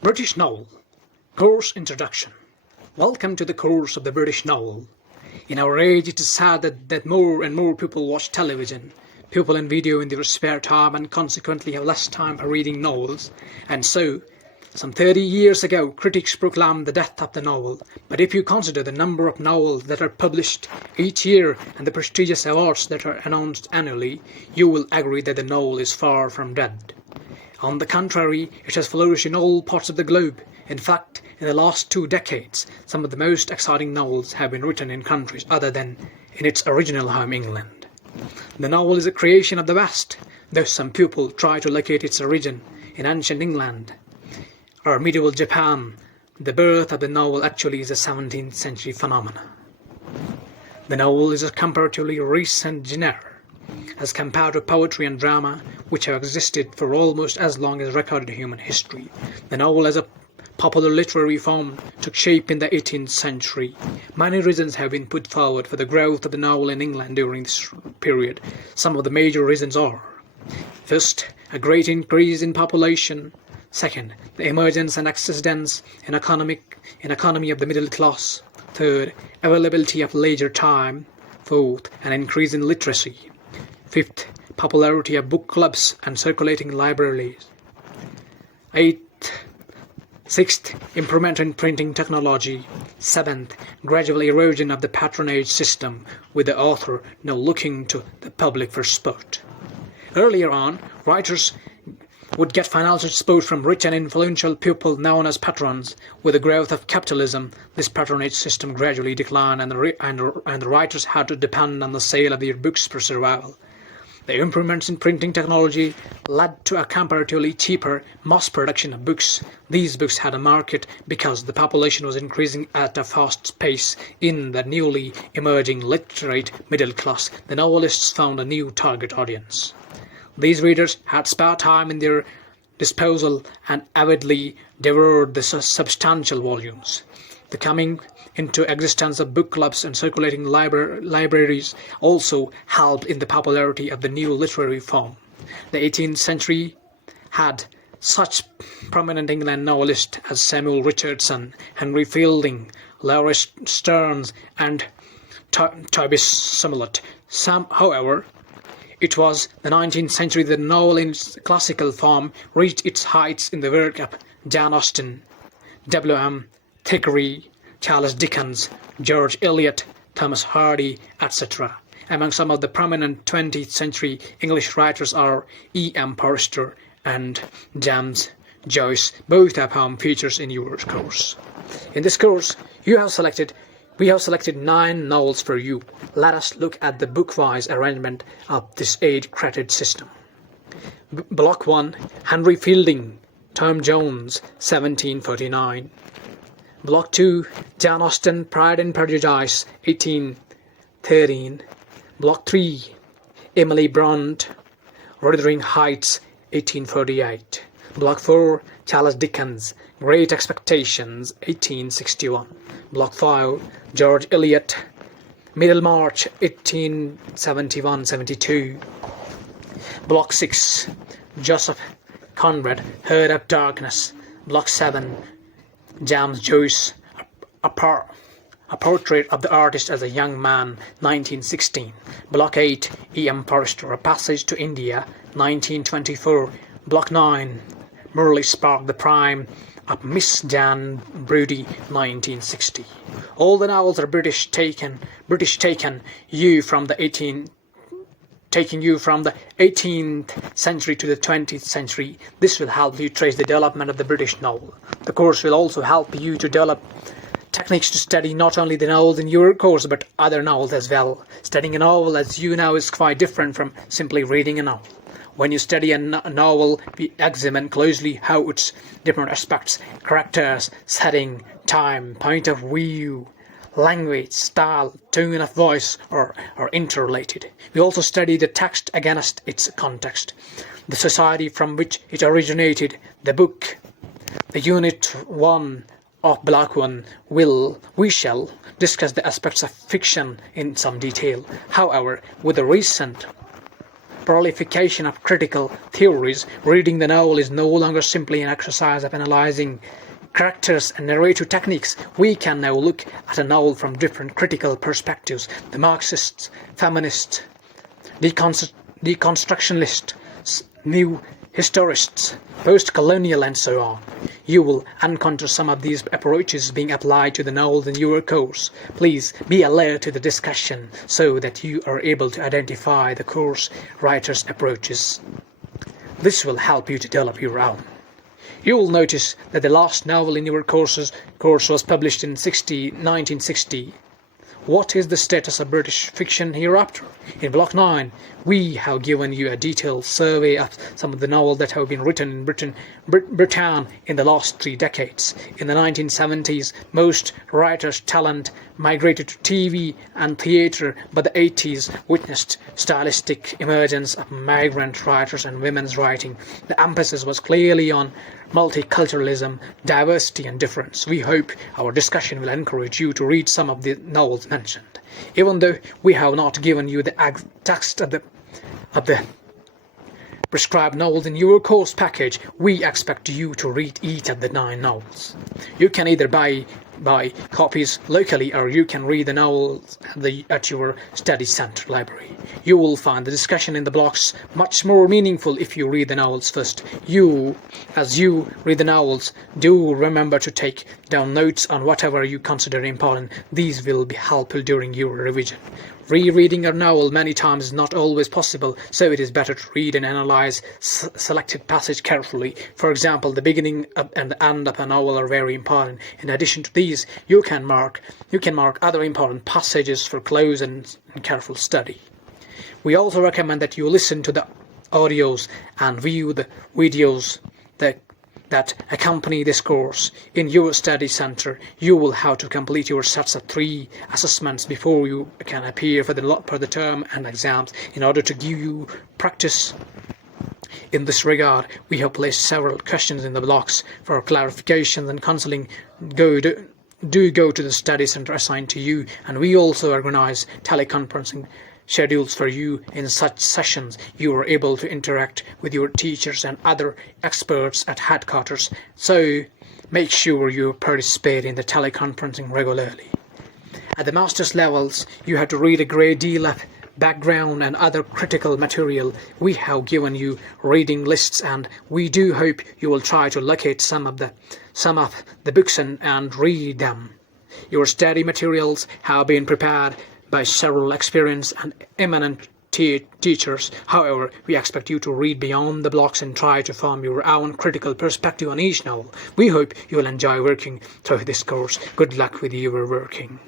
British novel. Course Introduction. Welcome to the course of the British novel. In our age, it is sad that more and more people watch television, people and video in their spare time, and consequently have less time for reading novels. And so, some 30 years ago, critics proclaimed the death of the novel. But if you consider the number of novels that are published each year and the prestigious awards that are announced annually, you will agree that the novel is far from dead. On the contrary, it has flourished in all parts of the globe. In fact, in the last 2 decades, some of the most exciting novels have been written in countries other than in its original home, England. The novel is a creation of the West, though some people try to locate its origin in ancient England or medieval Japan. The birth of the novel actually is a 17th century phenomenon. The novel is a comparatively recent genre, as compared to poetry and drama, which have existed for almost as long as recorded human history. The novel as a popular literary form took shape in the 18th century. Many reasons have been put forward for the growth of the novel in England during this period. Some of the major reasons are: first, a great increase in population. Second, the emergence and accidents in economy of the middle class. Third, availability of leisure time. Fourth, an increase in literacy. Fifth, popularity of book clubs and circulating libraries. Sixth, improvement in printing technology. Seventh, gradual erosion of the patronage system, with the author now looking to the public for support. Earlier on, writers would get financial support from rich and influential people known as patrons. With the growth of capitalism, this patronage system gradually declined, and the writers had to depend on the sale of their books for survival. The improvements in printing technology led to a comparatively cheaper mass production of books. These books had a market because the population was increasing at a fast pace in the newly emerging literate middle class. The novelists found a new target audience. These readers had spare time in their disposal and avidly devoured the substantial volumes. The coming into existence of book clubs and circulating libraries also helped in the popularity of the new literary form. The 18th century had such prominent England novelists as Samuel Richardson, Henry Fielding, Lawrence Stearns, and Tobias Smollett. However, it was the 19th century that the novel in its classical form reached its heights in the work of Jane Austen, W.M. Thackeray, Charles Dickens, George Eliot, Thomas Hardy, etc. Among some of the prominent 20th century English writers are E.M. Forster and James Joyce, both of whom features in your course. In this course, we have selected 9 novels for you. Let us look at the book-wise arrangement of this age-credited system. Block 1, Henry Fielding, Tom Jones, 1749. Block 2, Jane Austen, Pride and Prejudice, 1813. Block 3, Emily Bronte, Wuthering Heights, 1848. Block 4, Charles Dickens, Great Expectations, 1861. Block 5, George Eliot, Middlemarch, 1871-72. Block 6, Joseph Conrad, Heart of Darkness. Block 7, James Joyce, a Portrait of the Artist as a Young Man, 1916. Block 8, E.M. Forster, A Passage to India, 1924. Block 9, Merle Spark, The Prime of Miss Jane Brodie, 1960. All the novels are British taking you from the 18th century to the 20th century. This will help you trace the development of the British novel. The course will also help you to develop techniques to study not only the novels in your course but other novels as well. Studying a novel, as you know, is quite different from simply reading a novel. When you study a novel, we examine closely how its different aspects, characters, setting, time, point of view, language, style, tone of voice are interrelated. We also study the text against its context, the society from which it originated, the book. The Unit 1 of Block 1 we shall discuss the aspects of fiction in some detail. However, with the recent proliferation of critical theories, reading the novel is no longer simply an exercise of analyzing characters and narrative techniques. We can now look at a novel from different critical perspectives: the Marxists, feminists, deconstructionists, new historists, post-colonial, and so on. You will encounter some of these approaches being applied to the novel in your course. Please be alert to the discussion so that you are able to identify the course writer's approaches. This will help you to develop your own. You will notice that the last novel in your course was published in 1960. What is the status of British fiction hereafter? In Block 9, we have given you a detailed survey of some of the novels that have been written in Britain in the last 3 decades. In the 1970s, most writers' talent migrated to TV and theatre, but the 80s witnessed stylistic emergence of migrant writers and women's writing. The emphasis was clearly on multiculturalism, diversity, and difference. We hope our discussion will encourage you to read some of the novels mentioned. Even though we have not given you the text of the prescribed novels in your course package, we expect you to read each of the 9 novels. You can either buy copies locally, or you can read the novels at your study center library. You will find the discussion in the blocks much more meaningful if you read the novels first. As you read the novels, do remember to take down notes on whatever you consider important. These will be helpful during your revision. Rereading a novel many times is not always possible, so it is better to read and analyze selected passage carefully. For example, the beginning and the end of a novel are very important. In addition to these, you can mark other important passages for close and careful study. We also recommend that you listen to the audios and view the videos that accompany this course. In your study center, you will have to complete your sets of 3 assessments before you can appear for the term and exams. In order to give you practice in this regard, we have placed several questions in the blocks for clarifications and counseling. Do go to the study center assigned to you, and we also organize teleconferencing schedules for you. In such sessions, you are able to interact with your teachers and other experts at headquarters, so make sure you participate in the teleconferencing regularly. At the master's levels, you have to read a great deal of background and other critical material. We have given you reading lists, and we do hope you will try to locate some of the books and read them. Your study materials have been prepared by several experienced and eminent teachers. However, we expect you to read beyond the blocks and try to form your own critical perspective on each novel. We hope you will enjoy working through this course. Good luck with your working.